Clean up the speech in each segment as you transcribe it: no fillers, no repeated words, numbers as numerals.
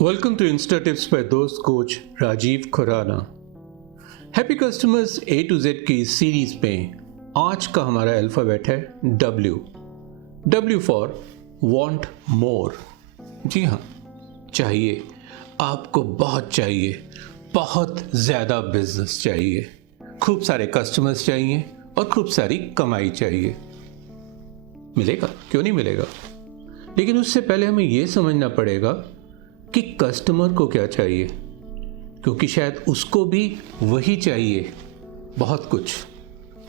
Welcome to Insta Tips by दोस्त coach Rajeev Khurana. Happy customers A to Z की series में आज का हमारा अल्फ़ाबेट है W। W for want more. जी हाँ, चाहिए, आपको बहुत चाहिए, बहुत ज़्यादा बिजनेस चाहिए, खूब सारे कस्टमर्स चाहिए और खूब सारी कमाई चाहिए। मिलेगा? क्यों नहीं मिलेगा? लेकिन उससे पहले हमें यह समझना पड़ेगा कि कस्टमर को क्या चाहिए, क्योंकि शायद उसको भी वही चाहिए, बहुत कुछ,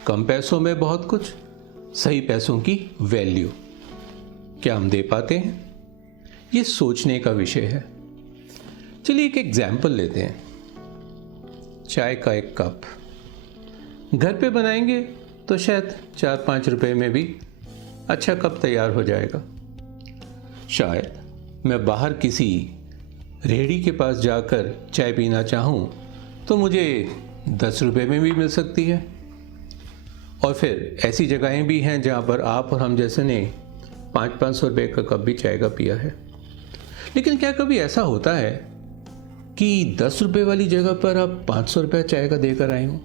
कम पैसों में बहुत कुछ, सही पैसों की वैल्यू। क्या हम दे पाते हैं? ये सोचने का विषय है। चलिए एक एग्जाम्पल लेते हैं। चाय का एक कप घर पे बनाएंगे तो शायद 4-5 रुपए में भी अच्छा कप तैयार हो जाएगा। शायद मैं बाहर किसी रेहड़ी के पास जाकर चाय पीना चाहूँ तो मुझे 10 रुपए में भी मिल सकती है। और फिर ऐसी जगहें भी हैं जहाँ पर आप और हम जैसे ने 500-500 रुपये का कप भी चाय का पिया है। लेकिन क्या कभी ऐसा होता है कि 10 रुपये वाली जगह पर आप 500 रुपये चाय का देकर आए हों,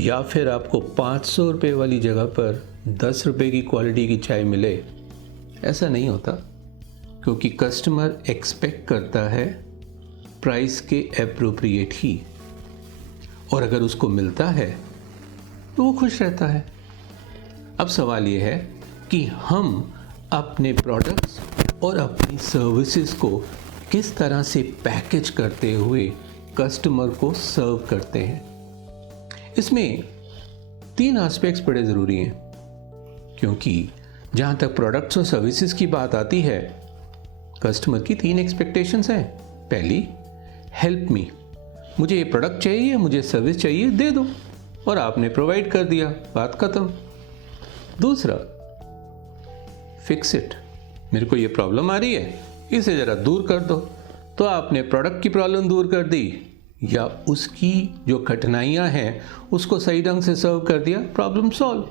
या फिर आपको 500 रुपये वाली जगह पर 10 रुपये की क्वालिटी की चाय मिले? ऐसा नहीं होता, क्योंकि कस्टमर एक्सपेक्ट करता है प्राइस के एप्रोप्रिएट ही, और अगर उसको मिलता है तो वो खुश रहता है। अब सवाल ये है कि हम अपने प्रोडक्ट्स और अपनी सर्विसेज को किस तरह से पैकेज करते हुए कस्टमर को सर्व करते हैं। इसमें 3 एस्पेक्ट्स बड़े ज़रूरी हैं, क्योंकि जहाँ तक प्रोडक्ट्स और सर्विसेज की बात आती है, कस्टमर की 3 एक्सपेक्टेशंस हैं। पहली, हेल्प मी, मुझे ये प्रोडक्ट चाहिए, मुझे सर्विस चाहिए, दे दो, और आपने प्रोवाइड कर दिया, बात खत्म। दूसरा, फिक्स इट, मेरे को ये प्रॉब्लम आ रही है, इसे ज़रा दूर कर दो, तो आपने प्रोडक्ट की प्रॉब्लम दूर कर दी या उसकी जो कठिनाइयाँ हैं उसको सही ढंग से सर्व कर दिया, प्रॉब्लम सॉल्व।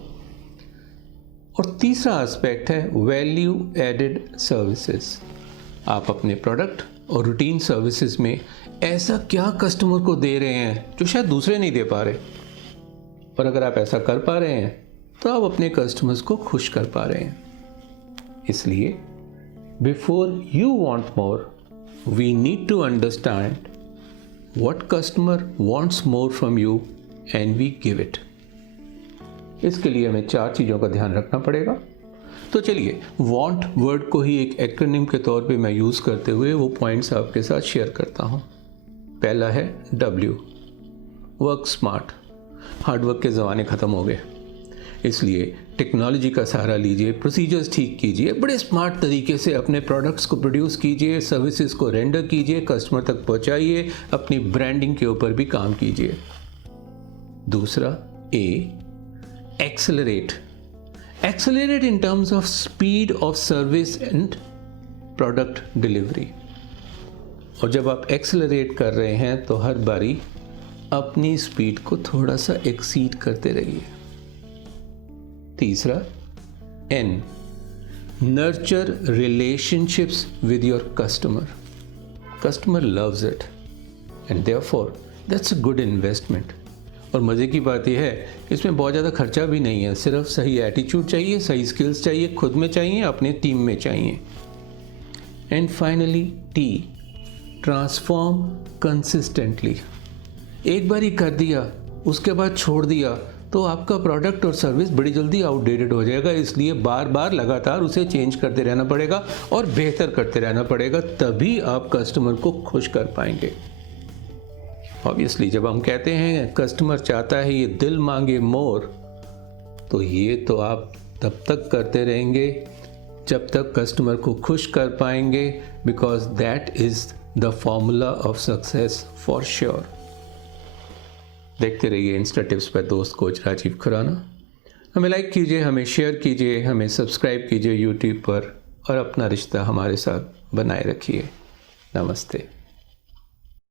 और तीसरा एस्पेक्ट है वैल्यू एडेड सर्विसेज। आप अपने प्रोडक्ट और रूटीन सर्विसेज में ऐसा क्या कस्टमर को दे रहे हैं जो शायद दूसरे नहीं दे पा रहे, और अगर आप ऐसा कर पा रहे हैं तो आप अपने कस्टमर्स को खुश कर पा रहे हैं। इसलिए before you want more, we need to understand what customer wants more from you and we give it. इसके लिए हमें 4 चीज़ों का ध्यान रखना पड़ेगा। तो चलिए, वांट वर्ड को ही एक एक्रोनिम के तौर पे मैं यूज़ करते हुए वो पॉइंट्स आपके साथ शेयर करता हूँ। पहला है W, वर्क स्मार्ट। हार्डवर्क के ज़माने ख़त्म हो गए, इसलिए टेक्नोलॉजी का सहारा लीजिए, प्रोसीजर्स ठीक कीजिए, बड़े स्मार्ट तरीके से अपने प्रोडक्ट्स को प्रोड्यूस कीजिए, सर्विसेज को रेंडर कीजिए, कस्टमर तक पहुँचाइए, अपनी ब्रांडिंग के ऊपर भी काम कीजिए। दूसरा, A, accelerate. Accelerate in terms of speed of service and product delivery। और जब आप एक्सेलरेट कर रहे हैं तो हर बारी अपनी स्पीड को थोड़ा सा एक्सीड करते रहिए। तीसरा, N, nurture relationships with your customer. Customer loves it and therefore that's a good investment. और मज़े की बात यह है, इसमें बहुत ज़्यादा खर्चा भी नहीं है, सिर्फ सही एटीट्यूड चाहिए, सही स्किल्स चाहिए, खुद में चाहिए, अपने टीम में चाहिए। And finally T, transform consistently. एक बार ही कर दिया, उसके बाद छोड़ दिया तो आपका प्रोडक्ट और सर्विस बड़ी जल्दी आउटडेटेड हो जाएगा। इसलिए बार बार लगातार उसे चेंज करते रहना पड़ेगा और बेहतर करते रहना पड़ेगा, तभी आप कस्टमर को खुश कर पाएंगे। ऑब्वियसली जब हम कहते हैं कस्टमर चाहता है ये दिल मांगे मोर, तो ये तो आप तब तक करते रहेंगे जब तक कस्टमर को खुश कर पाएंगे, because that is the formula of success for sure. देखते रहिए इंस्टा टिप्स पर दोस्त कोच राजीव खुराना। हमें लाइक कीजिए, हमें शेयर कीजिए, हमें सब्सक्राइब कीजिए यूट्यूब पर, और अपना रिश्ता हमारे साथ बनाए रखिए। नमस्ते।